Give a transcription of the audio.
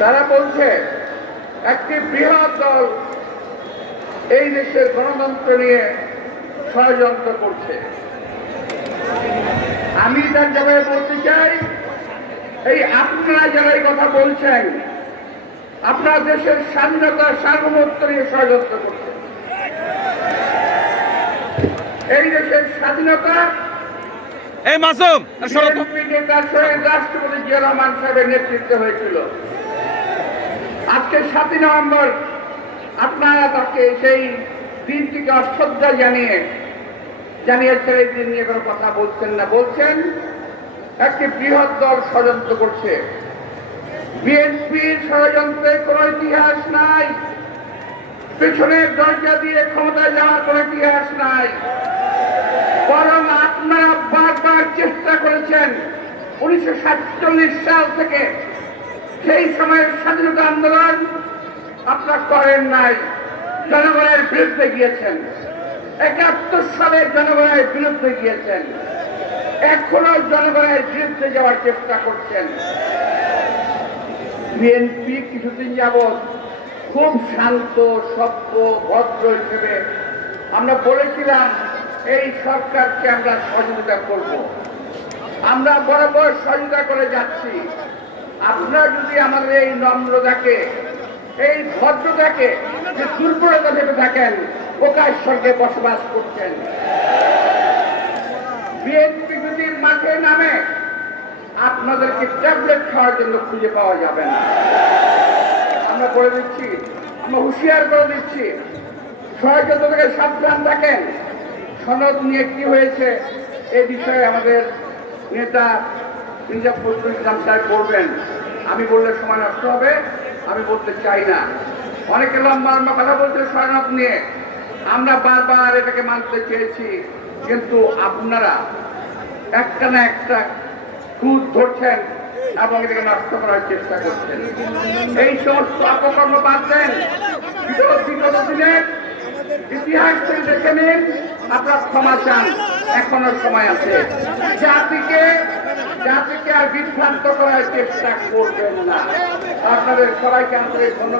তারা বলছে একটি বৃহৎ দল এই দেশের গণতন্ত্র নিয়ে ষড়যন্ত্র করছে। আমি তার জবাবে বলতে চাই, এই আপনারা যারা এই কথা বলছেন, আপনার দেশের স্বাধীনতা সার্বভৌমত্ব নিয়ে ষড়যন্ত্র করছে। এই দেশের স্বাধীনতা রাষ্ট্রপতি জিয়া রহমান সাহেবের নেতৃত্বে হয়েছিল। আজকে 7ই নভেম্বর আপনারা তাকে সেই দিনটিকে অশ্রদ্ধা জানিয়েছেন। এই দিন নিয়ে কোনো কথা বলছেন না, বলছেন একটি বৃহৎ দল ষড়যন্ত্র করছে। বিএনপির ষড়যন্ত্রের কোন ইতিহাস নাই, পেছনের দরজা দিয়ে ক্ষমতায় যাওয়ার কোন ইতিহাস নাই। বরং আপনারা বারবার চেষ্টা করেছেন 1947 সাল থেকে, সেই সময়ের স্বাধীনতা আন্দোলন আপনারা করেন নাই, জনগণের বিরুদ্ধে গিয়েছেন। 71 সালে জনগণের বিরুদ্ধে গিয়েছেন, এখনো জনগণের বিরুদ্ধে যাওয়ার চেষ্টা করছেন। বিএনপি কিছুদিন যাবৎ খুব শান্ত, সভ্য, ভদ্র হিসেবে আমরা বলেছিলাম এই সরকারকে আমরা সহযোগিতা করব। আমরা বরাবর সহযোগিতা করে যাচ্ছি। আপনারা যদি আমাদের এই নম্রতাকে, এই ভদ্রতাকে যে দুর্বলতা ভেবে থাকেন, প্রকাশ স্বর্গে বসবাস করছেন। বিএনপি যদি মাঠে নামে আপনাদেরকে ট্যাবলেট খাওয়ার জন্য খুঁজে পাওয়া যাবে না। আমরা বলে দিচ্ছি, আমরা হুঁশিয়ার করে দিচ্ছি, ষড়যন্ত্র থেকে সাবধান থাকেন। সনদ নিয়ে কি হয়েছে এ বিষয়ে আমাদের নেতা মির্জা ফখরুল ইসলাম সাহেব বলবেন। আমি বললে সময় নষ্ট হবে, আমি বলতে চাই না। অনেকে লম্বা লম্বা কথা বলছে সনদ নিয়ে, আমরা বারবার এটাকে মানতে চেয়েছি, কিন্তু আপনারা একটা না একটা খুঁত ধরছেন এবং এটাকে নষ্ট করার চেষ্টা করছেন। এই সমস্ত অপকর্ম বাদ দেন। বিগত দিনের ইতিহাস থেকে দেখে নিন, আপনার ক্ষমা চান, এখনো সময় আছে। জাতিকে আর বিভ্রান্ত করার চেষ্টা করবেন না। আপনাদের সবাইকে আন্তরিক ধন্যবাদ।